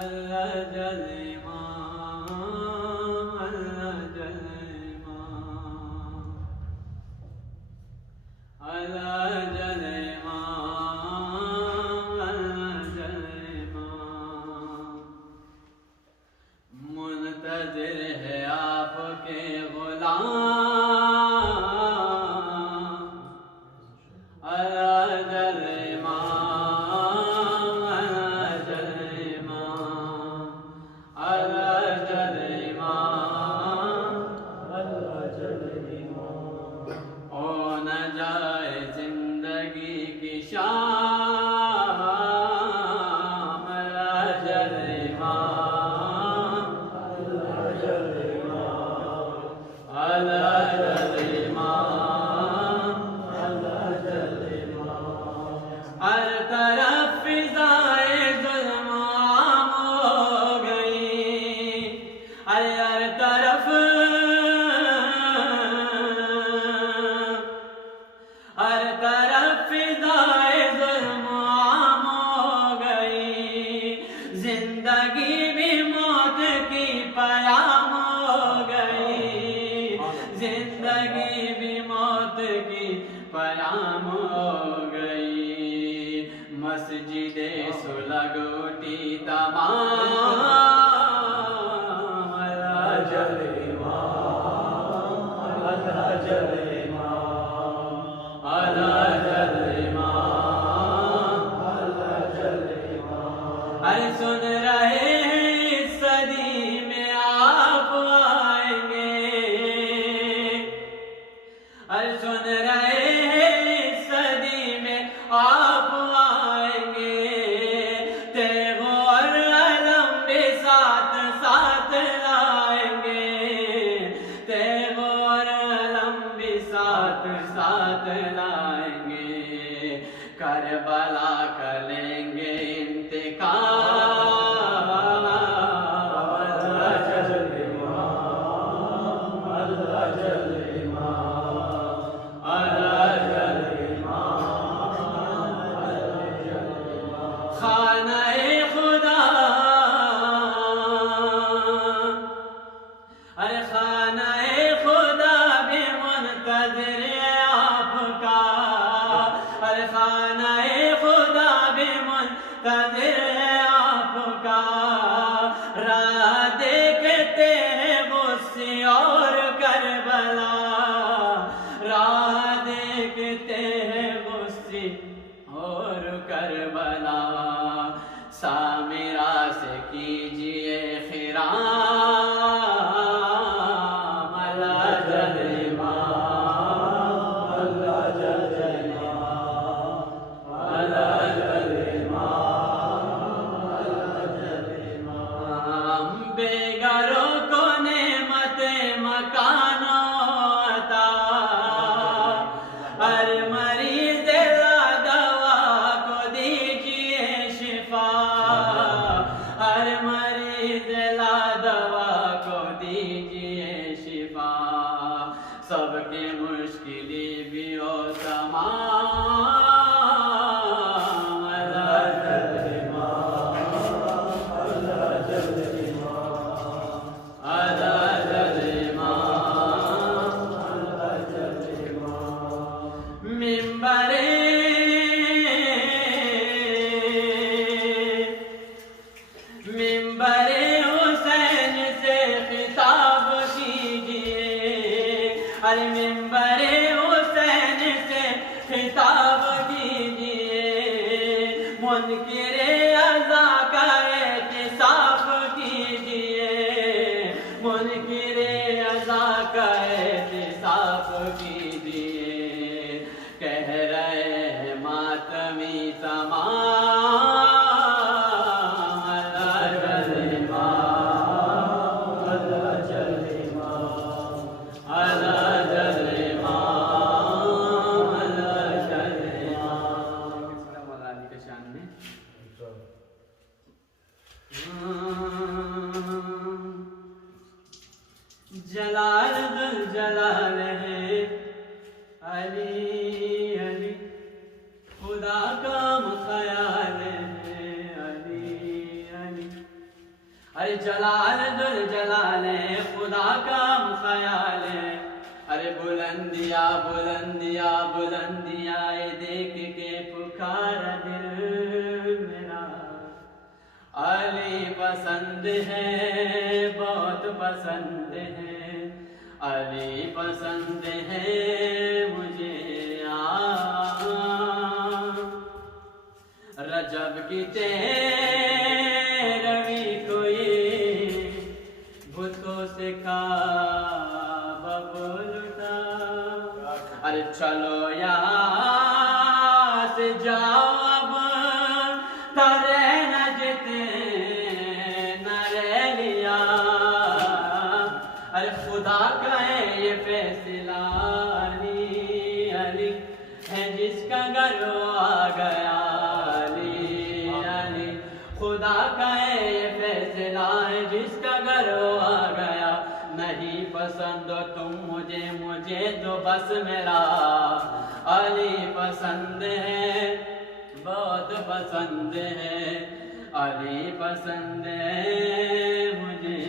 اللہ جل امام، اللہ جل امام، اللہ جل امام، اللہ جل امام، منتظر ہے آپ کے غلام، اللہ جل امام، اللہ جل امام، اللہ جل امام، اللہ جل امام، ہو نہ جائے زندگی کی شام، اللہ جل امام، اللہ جل امام، اللہ جل امام، اللہ جل امام، ہر طرف فضائے ظلم عام ہو گئی، ہر طرف فضائے ظلم عام ہو گئی، زندگی بھی موت کی پیام ہو گئی، زندگی بھی موت کی پیام ہو گئی، مسجدیں سلگ اٹھی تمام، اللہ جل امام، اللہ جل امام، اللہ جل امام، اللہ جل امام، ارے سن رہے ہیں اس صدی میں آپ آئیں گے، ارے سن رہے ہیں اس صدی میں آپ آئیں گے، تیغ اور علم بھی ساتھ ساتھ لائیں گے، تیغ اور علم بھی ساتھ ساتھ لائیں گے، کربلا کا لیں گے انتقام، اللہ جل امام، اللہ جل امام، اللہ جل امام، اللہ جل امام، خانہ خدا، ارے خانہ خدا بھی منتظر ہے آپ کا، ارے خانہ خدا بھی منتظر ہے آپ کا، راہ دیکھتے ہیں غصے اور کربلا، راہ دیکھتے ہیں غصے اور کربلا، سامرا سے کیجئے خرام، اللہ جل امام، اللہ جل امام، اللہ جل امام، اللہ جل امام، بے گھروں کو نعمت مکان عطا، ہر مریض لا دوا کو دیجئے شفا، ہر مریض لا دوا کو دیجئے شفا، سب کی مشکلیں بھی ہو تمام، اللہ جل امام، اللہ جل امام، اللہ جل امام، اللہ جل امام، منبر حسین سے خطاب کیجئے، ارے منبر حسین سے خطاب کیجئے، منکر ازا کا احتساب کیجئے، منکر ازا کا احتساب کیجئے، کہہ رہے ہیں ماتمی تمام، اللہ جل امام، ارے جلال ذل جلال ہے، خدا کا ہم خیال ہے، ارے بلندیاں بلندیاں بلندیاں دیکھ کے پکارا دل میرا، علی پسند ہے بہت پسند ہے، علی پسند ہے مجھے رجب کی تیرہویں کوئی بتوں سے کعبہ بولتا، ارے چلو یہاں سے جاؤ اب ترے نہ جتے نہ رہ لیا، ارے خدا کا ہے یہ فیصلہ، علی علی ہے جس کا گھر آ گیا، خدا کا ہے یہ فیصلہ ہے جس کا گھر آ گیا، نہیں پسند تم مجھے مجھے تو بس میرا علی پسند ہے بہت پسند ہے، علی پسند ہے مجھے،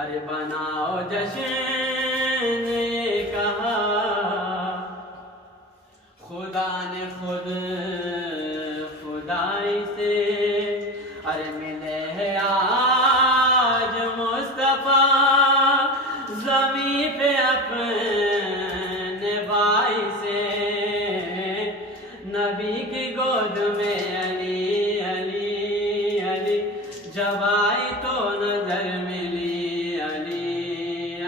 ارے بناؤ جشن یہ کہا خدا نے خود خدائی سے، ارے ملے ہیں آج مصطفیٰ زمین پہ اپنے بھائی سے، نبی کی گود میں علی علی علی جب آئی تو نظر ملی، علی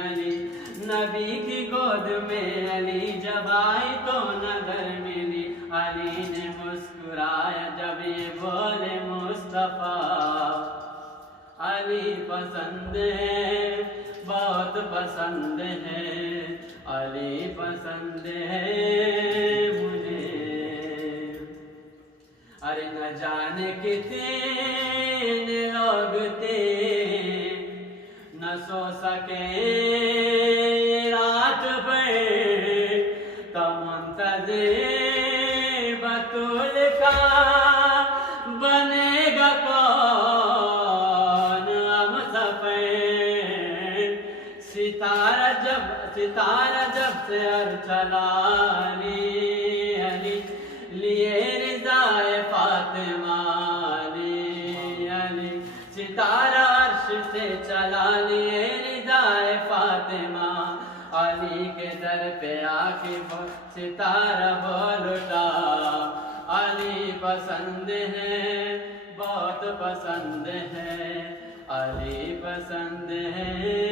علی نبی کی گود میں علی جب آئی تو نظر ملی، علی نے مسکرایا جب یہ بولے مصطفیٰ، علی پسند ہے بہت پسند ہے، علی پسند ہے مجھے، ارے نہ جانے کتنے لوگ تھے نہ سو سکے رات بھر، تو منتظر بطول کا بنے گا کون اب سفر، ستارہ جب سے چلا علی علی لیے رضائے فاطمہ، علی علی ستارہ عرش سے چلا لیے رضائے فاطمہ، علی کے در پہ آ کے ستارہ بول اٹھا، علی پسند ہے بہت پسند ہے، علی پسند ہے